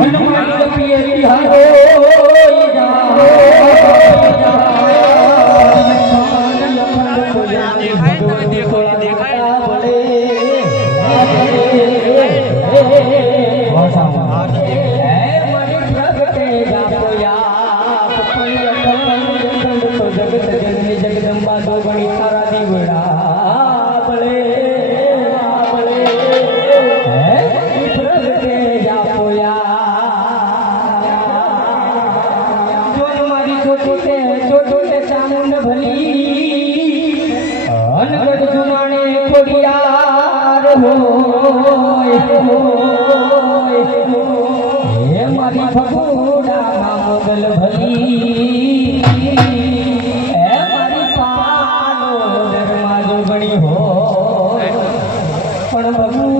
હનુમાન પિયરી જગદંબા દો ગણી સારા દીવડા મારી છોટી તે ચામુંડ ભલી અનગઢ જુમાણે ખોડિયાર હોય. હે મારી ફગુડા મોગલ ભલી હે મારી પાનો દરમા જોગણી હોય. પણ બબુડામાં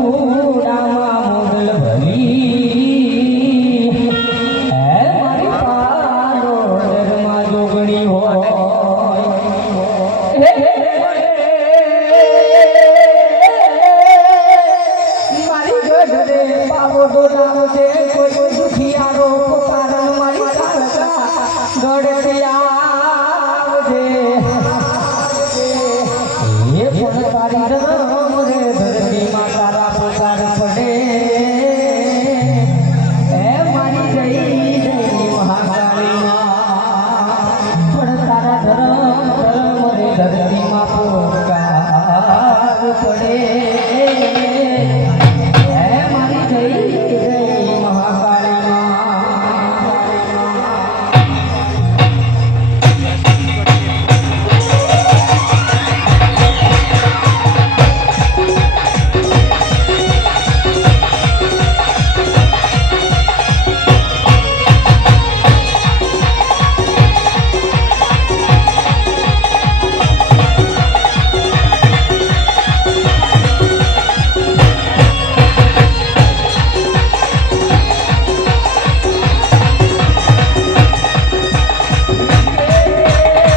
ગોદારો છે કોઈ દુખિયારો કારણ મારી ગળતી આવજે. એ